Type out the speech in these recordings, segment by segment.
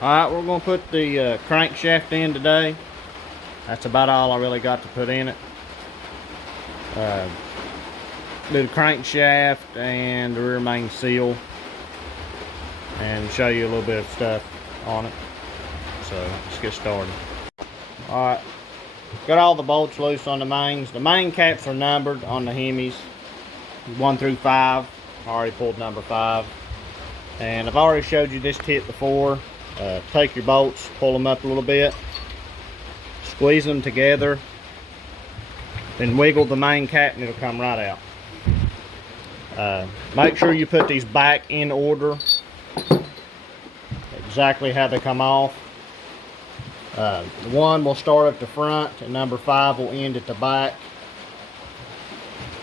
Alright, we're going to put the crankshaft in today. That's about all I really got to put in it. Do the crankshaft and the rear main seal, and show you a little bit of stuff on it. So let's get started. Alright, got all the bolts loose on the mains. The main caps are numbered on the Hemis, 1 through 5. I already pulled number 5. And I've already showed you this tip before. Take your bolts, pull them up a little bit, squeeze them together, then wiggle the main cap and it'll come right out. Make sure you put these back in order, exactly how they come off. The 1 will start at the front and number 5 will end at the back.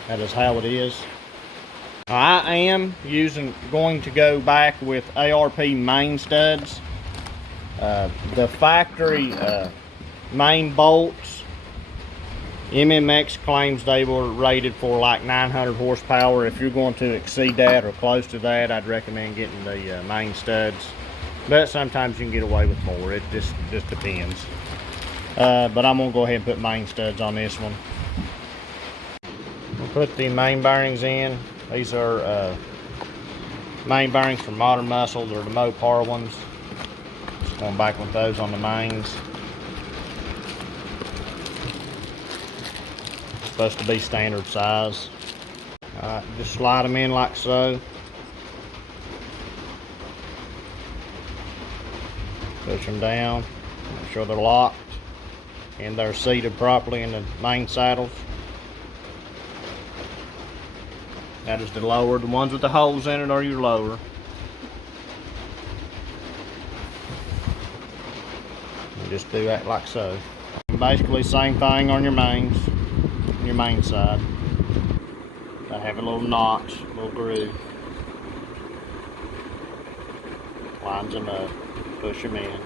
That is how it is. I am going to go back with ARP main studs. The factory main bolts, MMX claims they were rated for like 900 horsepower. If you're going to exceed that or close to that, I'd recommend getting the main studs. But sometimes you can get away with more. It just depends. But I'm going to go ahead and put main studs on this one. We'll put the main bearings in. These are main bearings from Modern Muscle. They're the Mopar ones. Just going back with those on the mains. Supposed to be standard size. Just slide them in like so. Push them down. Make sure they're locked and they're seated properly in the main saddles. That is the lower. The ones with the holes in it are your lower. You just do that like so. Basically same thing on your mains, your main side. Gotta have a little notch, a little groove. Lines them up, push them in.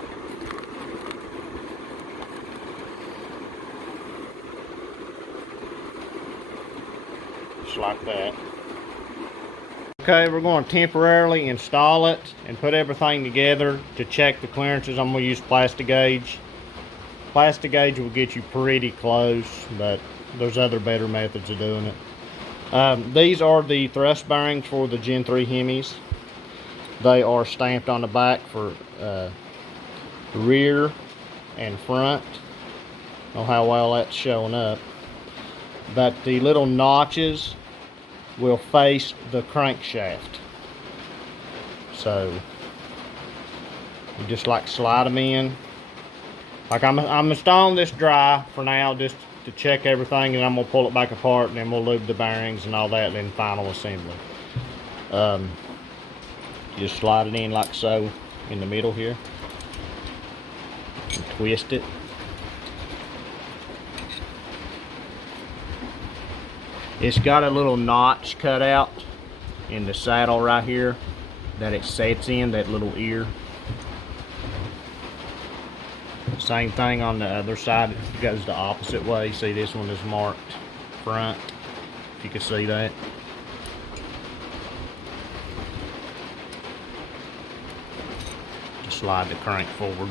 Just like that. Okay, we're going to temporarily install it and put everything together to check the clearances. I'm going to use plastic gauge. Plastic gauge will get you pretty close, but there's other better methods of doing it. These are the thrust bearings for the Gen 3 Hemis. They are stamped on the back for rear and front. I don't know how well that's showing up, but the little notches will face the crankshaft. So you just like slide them in. Like I'm installing this dry for now just to check everything, and I'm gonna pull it back apart and then we'll lube the bearings and all that, and then final assembly. Just slide it in like so in the middle here and twist it. It's got a little notch cut out in the saddle right here that it sets in, that little ear. Same thing on the other side. It goes the opposite way. See, this one is marked front, if you can see that. Just slide the crank forward.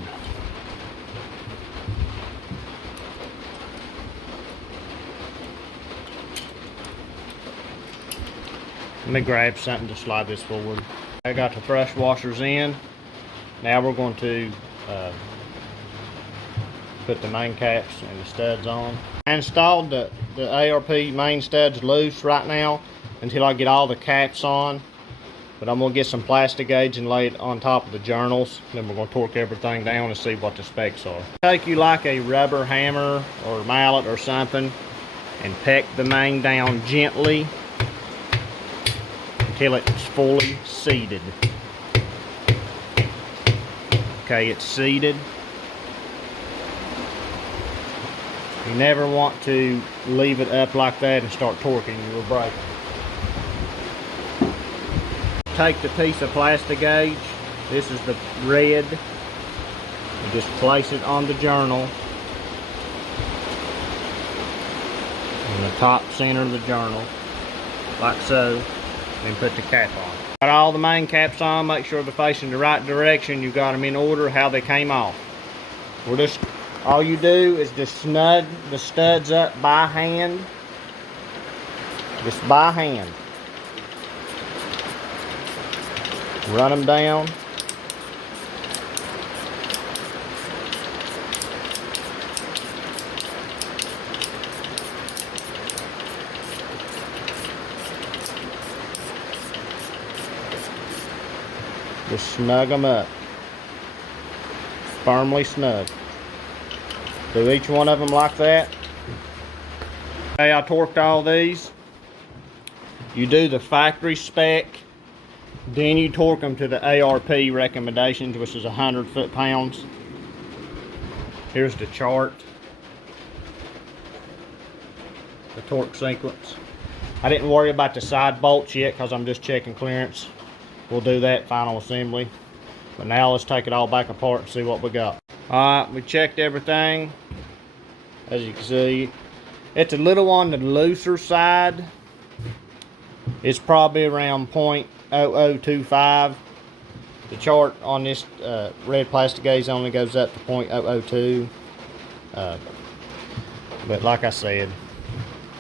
Let me grab something to slide this forward. I got the thrust washers in. Now we're going to put the main caps and the studs on. I installed the ARP main studs loose right now until I get all the caps on. But I'm going to get some plastic gauge and lay it on top of the journals. Then we're going to torque everything down and see what the specs are. Take you like a rubber hammer or mallet or something and peck the main down gently until it's fully seated. Okay, it's seated. You never want to leave it up like that and start torquing, you will break it. Take the piece of plastic gauge. This is the red. You just place it on the journal in the top center of the journal, like so. Then put the cap on. Got all the main caps on, make sure they're facing the right direction. You got them in order how they came off. All you do is just snug the studs up by hand. Just by hand. Run them down. Just snug them up. Firmly snug. Do each one of them like that. Okay, I torqued all these. You do the factory spec, then you torque them to the ARP recommendations, which is 100 foot-pounds. Here's the chart. The torque sequence. I didn't worry about the side bolts yet because I'm just checking clearance. We'll do that final assembly. But now let's take it all back apart and see what we got. Alright, we checked everything. As you can see, it's a little on the looser side. It's probably around 0.0025. The chart on this red plastic gauge only goes up to 0.002. But like I said,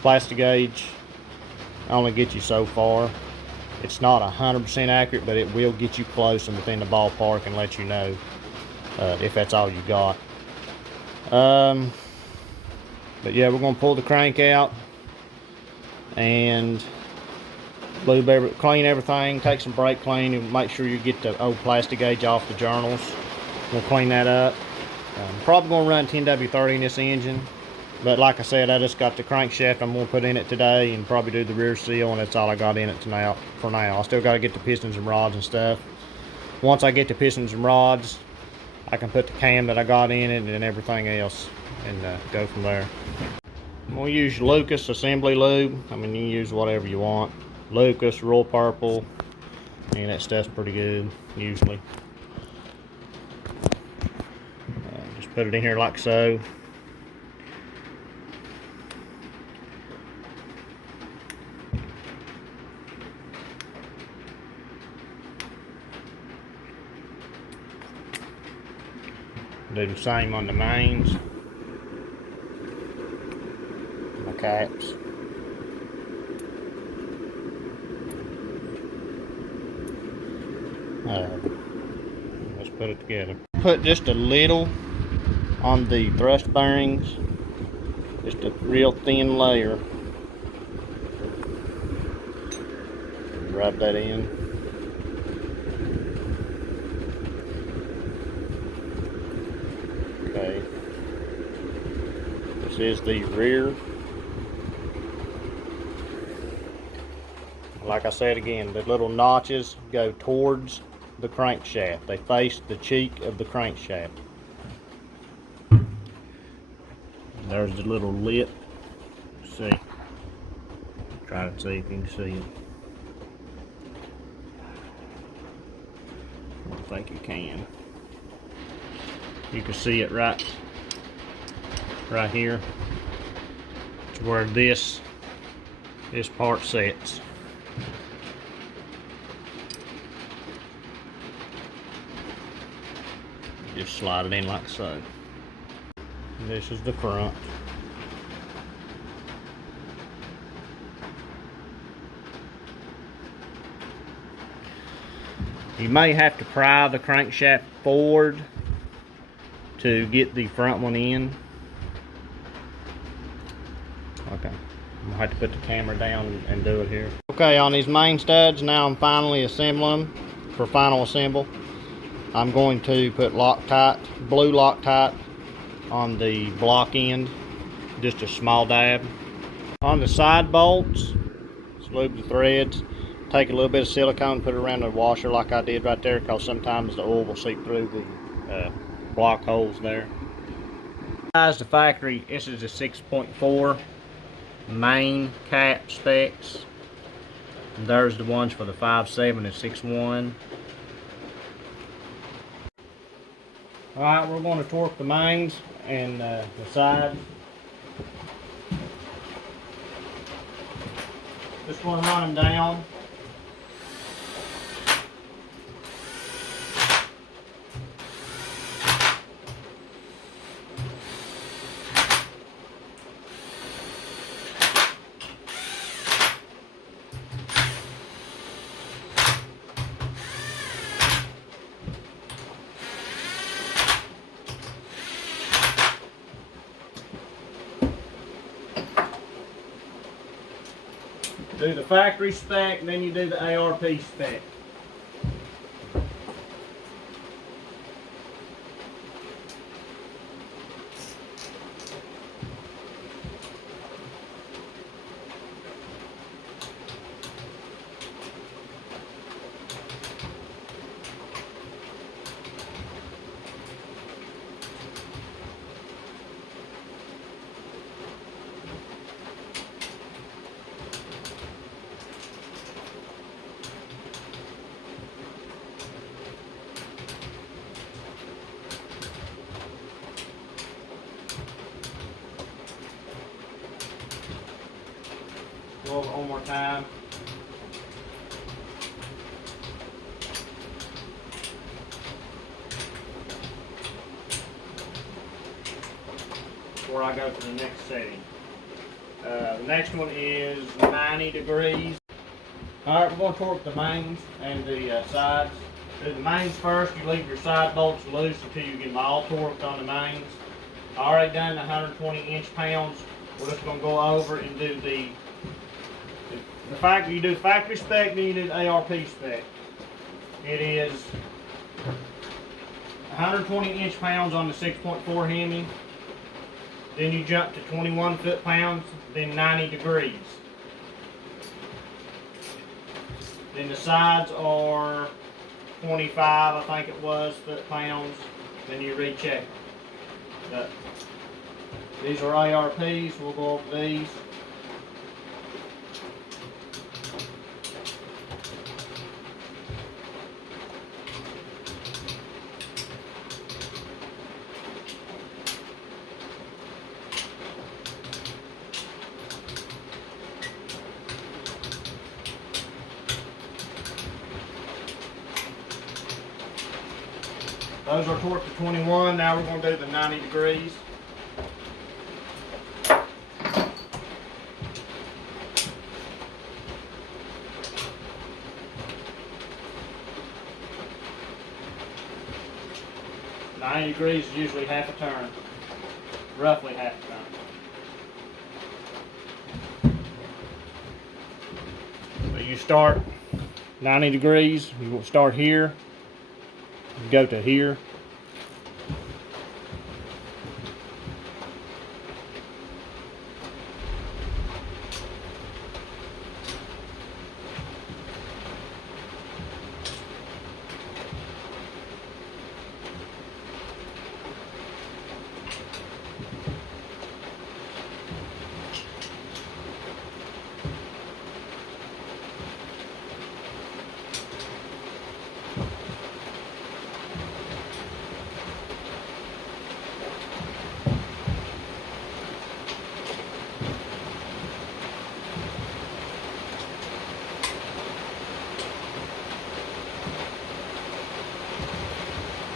plastic gauge only gets you so far. It's not 100% accurate, but it will get you close and within the ballpark and let you know if that's all you got. But yeah, we're going to pull the crank out and clean everything, take some brake clean, and make sure you get the old plastic gauge off the journals. We'll clean that up. Probably going to run 10W30 in this engine. But like I said, I just got the crankshaft I'm going to put in it today and probably do the rear seal, and that's all I got in it for now. I still got to get the pistons and rods and stuff. Once I get the pistons and rods, I can put the cam that I got in it and everything else and go from there. I'm going to use Lucas assembly lube. I mean, you can use whatever you want. Lucas, Royal Purple, and that stuff's pretty good, usually. Just put it in here like so. Do the same on the mains, the caps. Let's put it together. Put just a little on the thrust bearings, just a real thin layer. Rub that in. Okay. This is the rear. Like I said again, the little notches go towards the crankshaft. They face the cheek of the crankshaft. There's the little lip. See. Try to see if you can see it. I don't think you can. You can see it right here. It's where this part sets. Just slide it in like so. This is the front. You may have to pry the crankshaft forward to get the front one in. Okay, I'm gonna have to put the camera down and do it here. Okay, on these main studs, now I'm finally assembling them for final assemble. I'm going to put Loctite, blue Loctite on the block end, just a small dab. On the side bolts, just lube the threads. Take a little bit of silicone, put it around the washer like I did right there, because sometimes the oil will seep through the block holes there. As the factory, this is a 6.4 main cap specs. And there's the ones for the 5.7 and 6.1. Alright, we're going to torque the mains and the side. Just want to run them down. Do the factory spec, and then you do the ARP spec. Go over it one more time. Before I go to the next setting. The next one is 90 degrees. Alright, we're going to torque the mains and the sides. Do the mains first. You leave your side bolts loose until you get them all torqued on the mains. I already done the 120 inch-pounds. We're just going to go over and do the factory. You do the factory spec, then you do the ARP spec. It is 120 inch-pounds on the 6.4 Hemi. Then you jump to 21 foot-pounds, then 90 degrees. Then the sides are 25, I think it was, foot-pounds. Then you recheck them. These are ARPs. We'll go over these. Those are torqued to 21. Now we're going to do the 90 degrees. Ninety degrees is usually half a turn, roughly half a turn. So you start 90 degrees. You will start here. Go to here.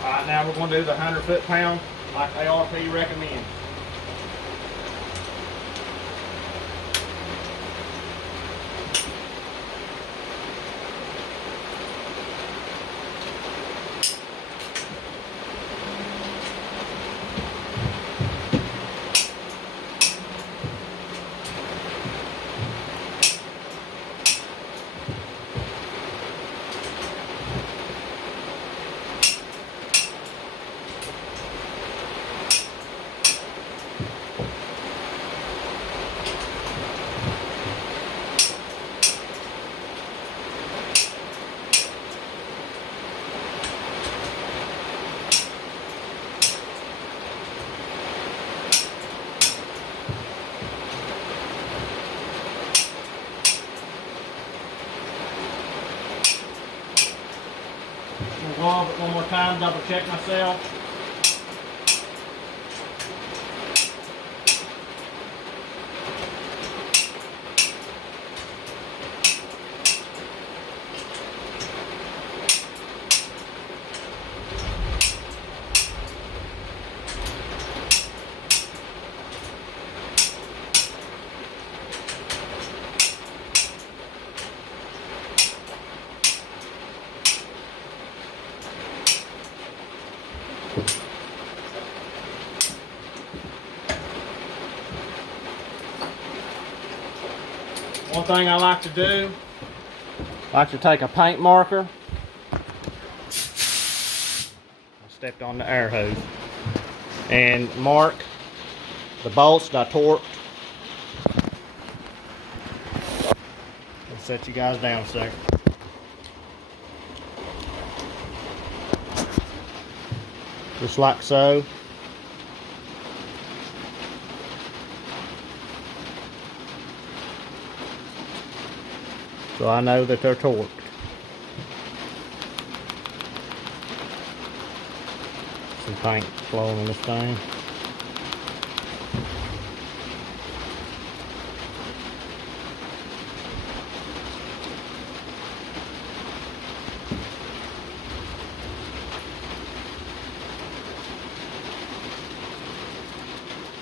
Alright, now we're going to do the 100 foot-pound like ARP recommends. Go over it one more time, double check myself. One thing I like to do, I like to take a paint marker. I stepped on the air hose. And mark the bolts that I torqued. I'll set you guys down a second. Just like so. So I know that they're torqued. Some paint flowing on this thing.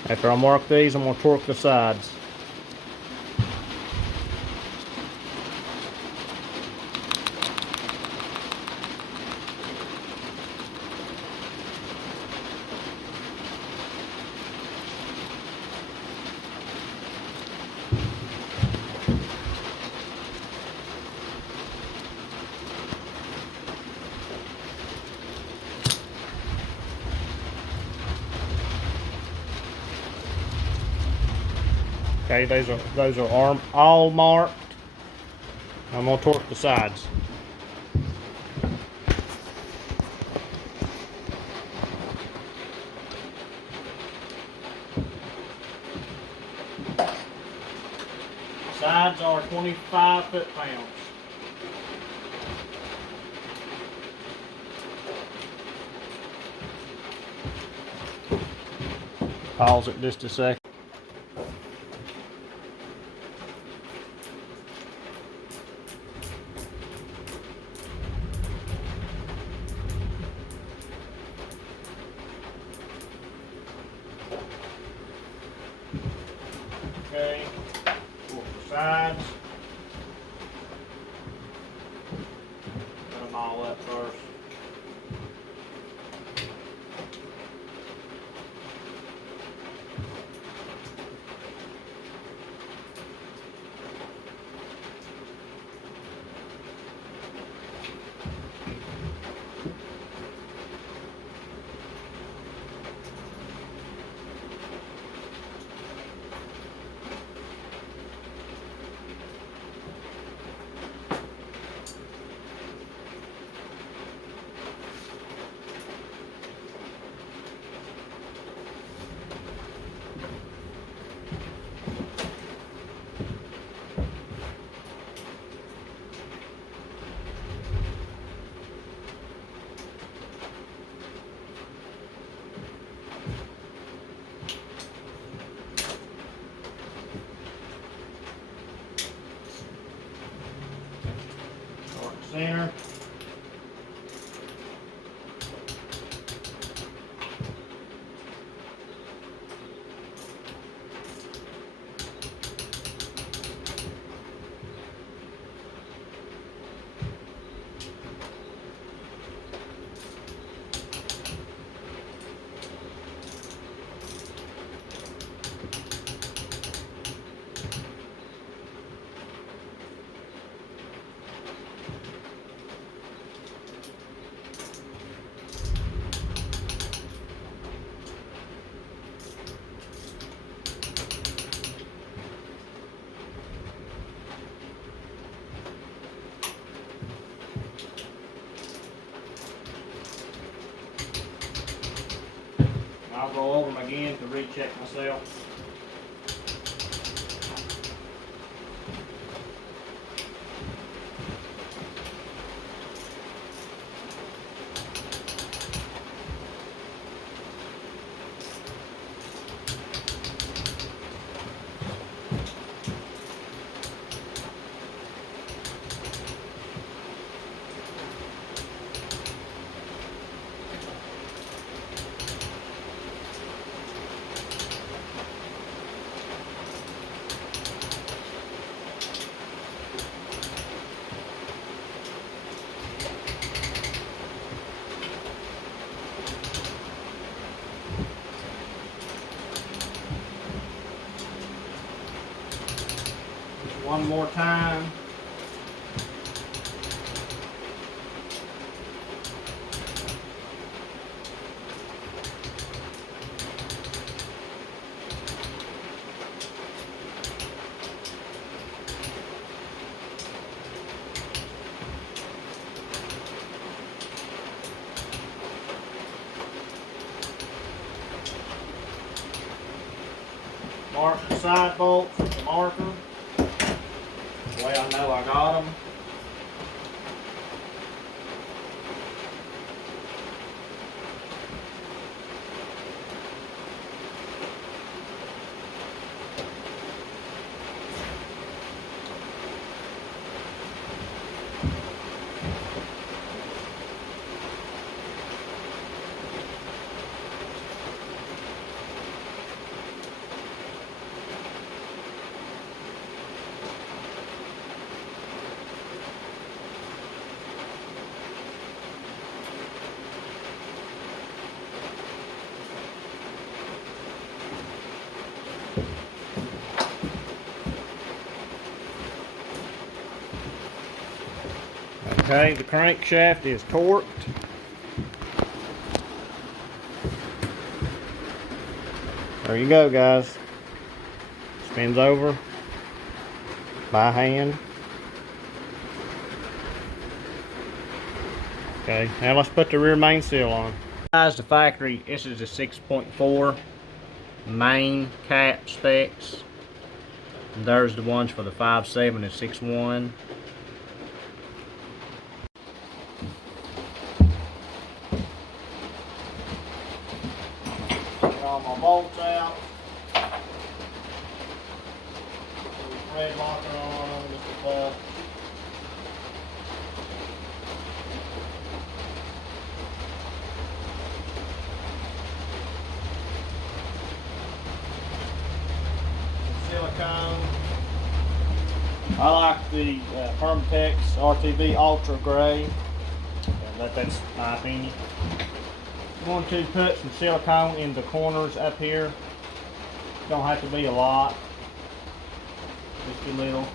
After I mark these, I'm going to torque the sides. Okay, those are all marked. I'm gonna torque the sides. Sides are 25 foot-pounds. Pause it just a second. Okay, torque the sides. Put them all up first. Center. I'll go over them again to recheck myself. one more time. Mark the side bolts with the marker. The way I know I got them. Okay, the crankshaft is torqued. There you go, guys. Spins over by hand. Okay, now let's put the rear main seal on. Guys, the factory, this is a 6.4 main cap specs. And there's the ones for the 5.7 and 6.1. Get all my bolts out. Put the thread locker on them just a touch. Silicone. I like the Permatex RTV Ultra Gray, and that's my opinion. I'm going to put some silicone in the corners up here. Don't have to be a lot, just a little.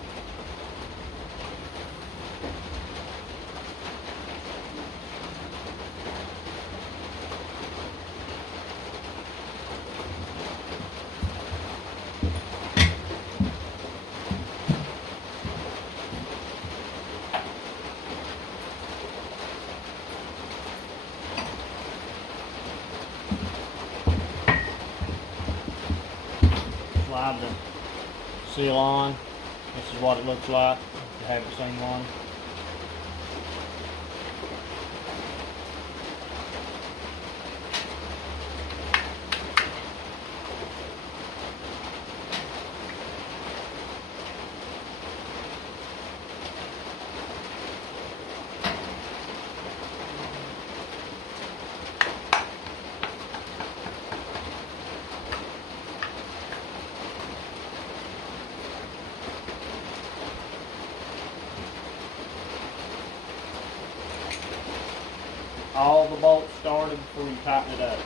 Slide the seal on. This is what it looks like if you haven't seen one. All the bolts started before you tighten it up.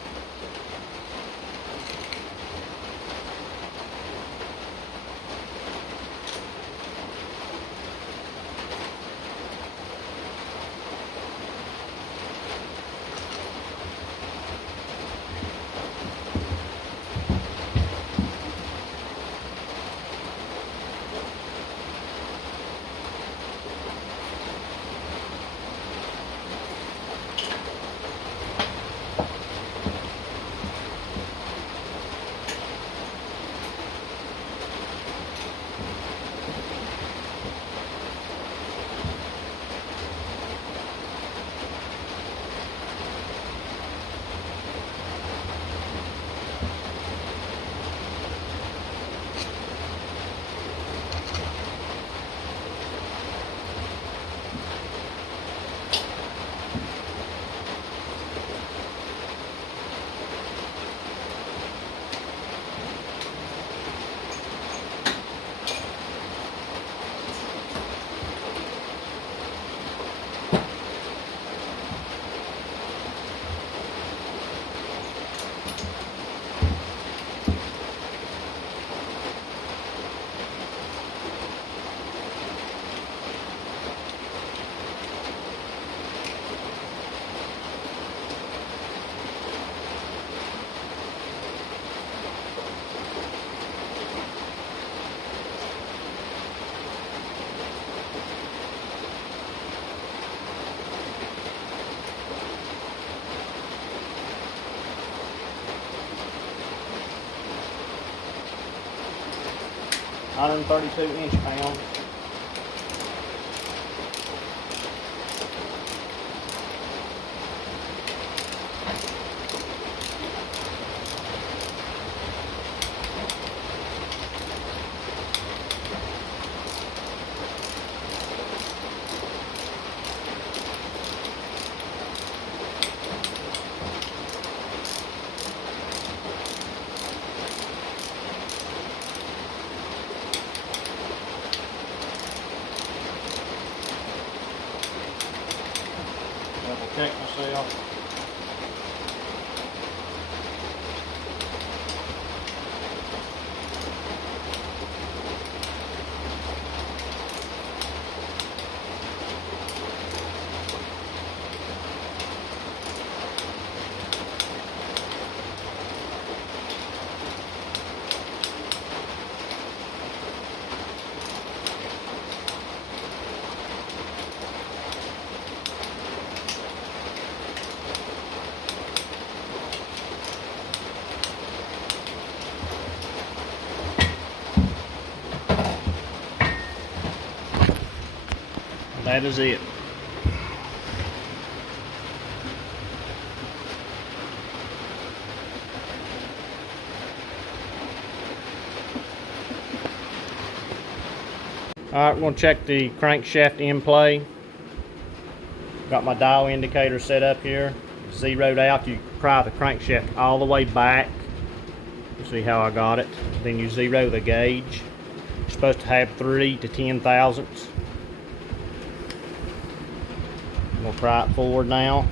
132 inch-pounds. Double check myself. That is it. Alright, we're going to check the crankshaft in play. Got my dial indicator set up here. Zeroed out. You pry the crankshaft all the way back. You see how I got it. Then you zero the gauge. You're supposed to have 3 to 10 thousandths. We'll pry it forward now.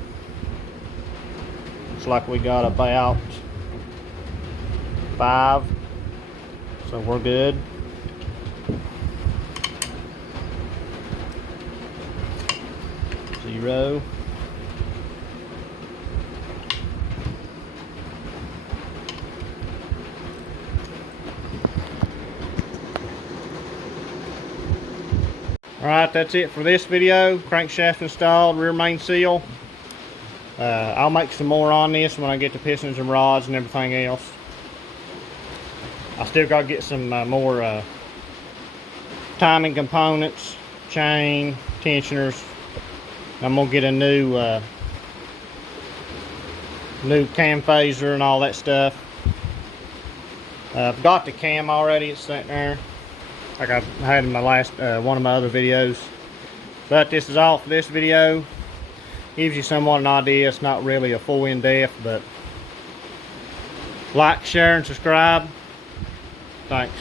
Looks like we got about 5, so we're good. Zero. Alright, that's it for this video. Crankshaft installed, rear main seal. I'll make some more on this when I get the pistons and rods and everything else. I still got to get some more timing components, chain, tensioners. I'm going to get a new cam phaser and all that stuff. I've got the cam already, it's sitting there, like I had in my last one of my other videos. But this is all for this video. Gives you somewhat an idea. It's not really a full in-depth, but like, share, and subscribe. Thanks.